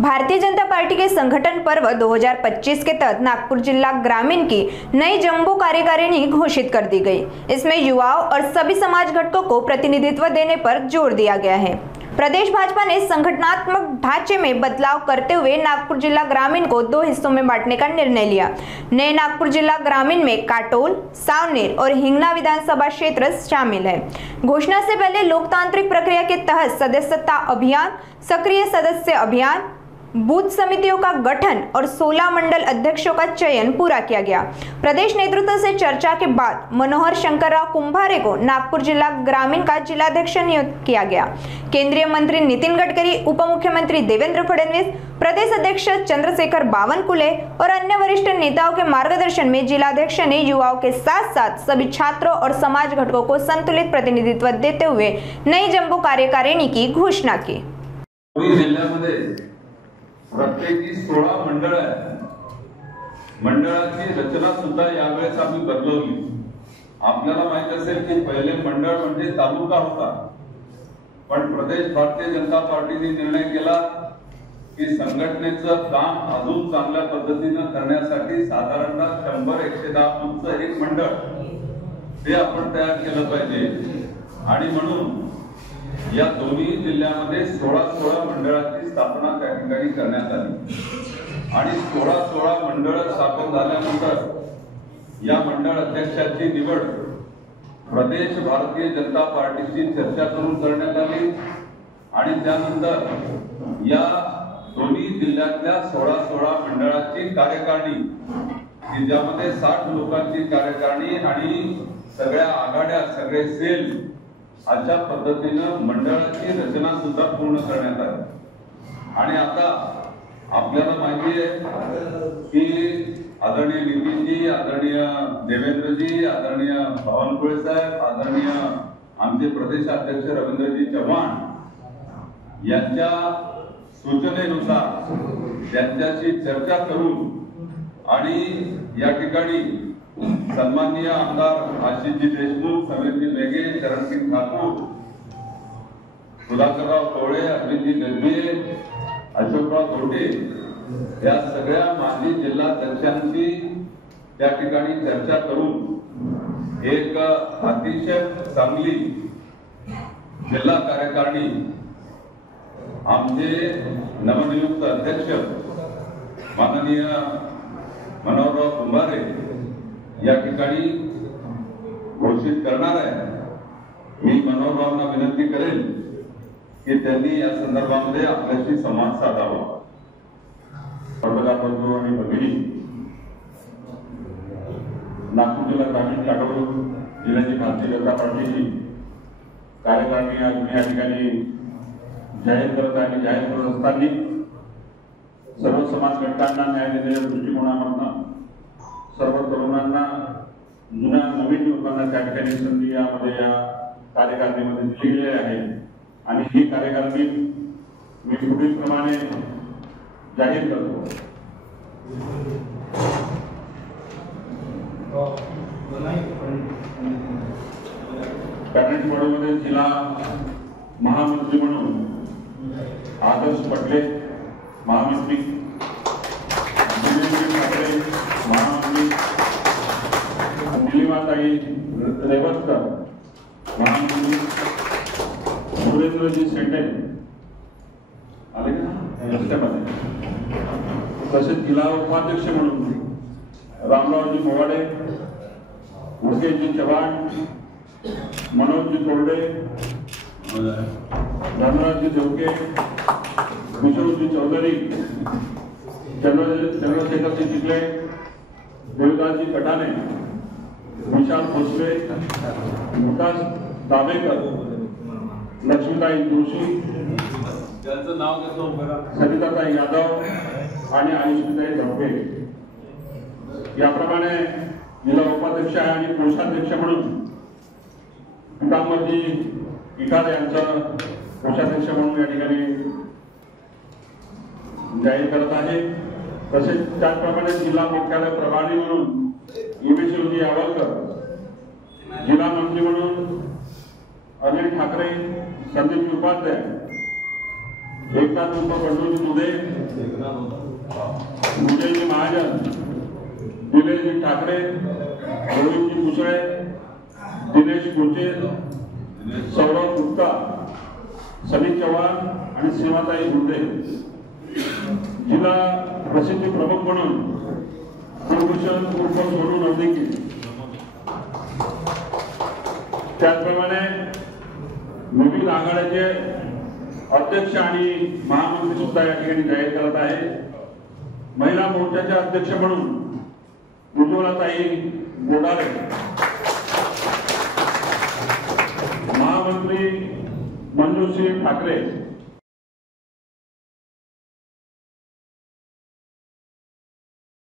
Bharatiya Janata party के संगठन पर्व 2025 के तहत नागपुर जिला ग्रामीण की नई जंबो कार्यकारिणी घोषित कर दी गई। इसमें युवाओं और सभी समाज घटकों को प्रतिनिधित्व देने पर जोर दिया गया है। प्रदेश भाजपा ने संगठनात्मक ढांचे में बदलाव करते हुए नागपुर जिला ग्रामीण को 2 हिस्सों में बांटने का निर्णय लिया। नए नागपुर जिला ग्रामीण में काटोल, सावनेर और हिंगना विधानसभा क्षेत्र शामिल है। घोषणा से पहले लोकतांत्रिक प्रक्रिया के तहत सदस्यता अभियान, सक्रिय सदस्य अभियान, बूथ समितियों का गठन और 16 मंडल अध्यक्षों का चयन पूरा किया गया। प्रदेश नेतृत्व से चर्चा के बाद मनोहर शंकरराव कुंभारे को नागपुर जिला ग्रामीण का जिलाध्यक्ष नियुक्त किया गया। केंद्रीय मंत्री नितिन गडकरी, उप मुख्यमंत्री देवेंद्र फडणवीस, प्रदेश अध्यक्ष चंद्रशेखर बावनकुले और अन्य वरिष्ठ नेताओं के मार्गदर्शन में जिलाध्यक्ष ने युवाओं के साथ साथ सभी छात्रों और समाज घटकों को संतुलित प्रतिनिधित्व देते हुए नई जंबो कार्यकारिणी की घोषणा की। प्रत्येकी 16 मंडळ आहे। मंडळाची रचना सुद्धा यावेळेस आम्ही बदलवली। आपल्याला माहित असेल की पहिले मंडळ म्हणजे तालुका होता, पण प्रदेश भारतीय जनता पार्टीने निर्णय केला की संघटनेचं काम अजून चांगल्या पद्धतीने करण्यासाठी साधारणतः 100-110 बूथचं एक मंडळ ते आपण तयार केलं पाहिजे आणि म्हणून या दोन्ही जिल्ह्यामध्ये 16 मंडळाची स्थापना त्या ठिकाणी करण्यात आली आणि 16 मंडळ स्थापन झाल्यानंतर या मंडळ अध्यक्षाची निवड प्रदेश भारतीय जनता पार्टीची चर्चा करून करण्यात आली आणि त्यानंतर या दोन्ही जिल्ह्यातल्या 16 मंडळाची कार्यकारिणी की ज्यामध्ये 60 लोकांची कार्यकारिणी आणि सगळ्या आघाड्या, सगळे सेल अशा पद्धतीनं मंडळाची रचना सुद्धा पूर्ण करण्यात आली। आणि आता आपल्याला माहिती आहे की आदरणीय नितीनजी, आदरणीय देवेंद्रजी, आदरणीय बावनकुळे साहेब, आदरणीय आमचे प्रदेशाध्यक्ष रवींद्रजी चव्हाण यांच्या सूचनेनुसार त्यांच्याशी चर्चा करून आणि या ठिकाणी सन्माननीय आमदार आशिषजी देशमुख, समीरजी मेघे, चरणसिंग ठाकूर, सुधाकरराव कोळे, अरविंदजी गजभिये, अशोकराव धोटे या सगळ्या माजी जिल्हाध्यक्षांची त्या ठिकाणी चर्चा करून एक अतिशय चांगली जिल्हा कार्यकारिणी आमचे नवनियुक्त अध्यक्ष माननीय मनोहरराव कुंभारे या ठिकाणी घोषित करणार आहे। मी मनोहररावांना विनंती करेन की त्यांनी या संदर्भामध्ये आपल्याशी संवाद साधावा। पत्रकार बंधू आणि भगिनी, नागपूर जिल्हा ग्रामीण काटोल जिल्ह्याची भारतीय जनता पार्टीची कार्यकारिणी आज या ठिकाणी जाहीर करत आहे आणि जाहीर करत असताना सर्व समाज घटकांना न्याय देण्याच्या दृष्टिकोनामधून सर्व तरुणांना, जुन्या नवीन युवकांना त्या ठिकाणी संधी यामध्ये या कार्यकारिणीमध्ये दिली गेली आहे आणि ही कार्यकारिणी मी पुढील प्रमाणे जाहीर करतो। पॅरेंट बोर्डमध्ये जिल्हा महामंत्री म्हणून आदर्श पटले महामंत्री, महामंत्री निलिमाताई रेवतकर महामंत्री, सुरेंद्रजी शेंडे आले रस्त्यामध्ये, तसेच जिल्हा उपाध्यक्ष म्हणून रामरावजी मोवाडे, मुकेशजी चव्हाण, मनोजजी तोरडे, धनराजजी देवके, विष्णुजी चौधरी, चंद्रशेखरजी चिखले, देवदासजी कटाने, विशाल भोसले, विकास दावेकर, लक्ष्मीताई जोशी, त्यांचं नाव घेतो सरिताताई यादव आणि आयुष्यताई धोके याप्रमाणे जिल्हा उपाध्यक्ष आणि कोषाध्यक्ष म्हणून पितांबरजी इटार यांचं कोषाध्यक्ष म्हणून या ठिकाणी जाहीर करत आहे। तसेच त्याचप्रमाणे जिल्हा मुख्यालय प्रभारी म्हणून योगेश्वरजी आवळकर, जिल्हा मंत्री म्हणून अनिल ठाकरे, संदीप उपाध्याय, एकनाथ बंडूजी दुधे, उदयजी महाजन, दिनेशजी ठाकरे, रोहितजी कुसळे, दिनेश कोचे, सौरभ गुप्ता, सनी चव्हाण आणि सीमाताई गुंडे. जिल्हा प्रसिद्धी प्रमुख म्हणून कुलभूषण उर्फ सोनू नवदेकी. त्याचप्रमाणे नवीन आघाडीचे अध्यक्ष आणि महामंत्री सुद्धा या ठिकाणी जाहीर करत आहे. महिला मोर्चाचे अध्यक्ष म्हणून उज्ज्वलाताई गोडारे, महामंत्री मंजूश्री ठाकरे,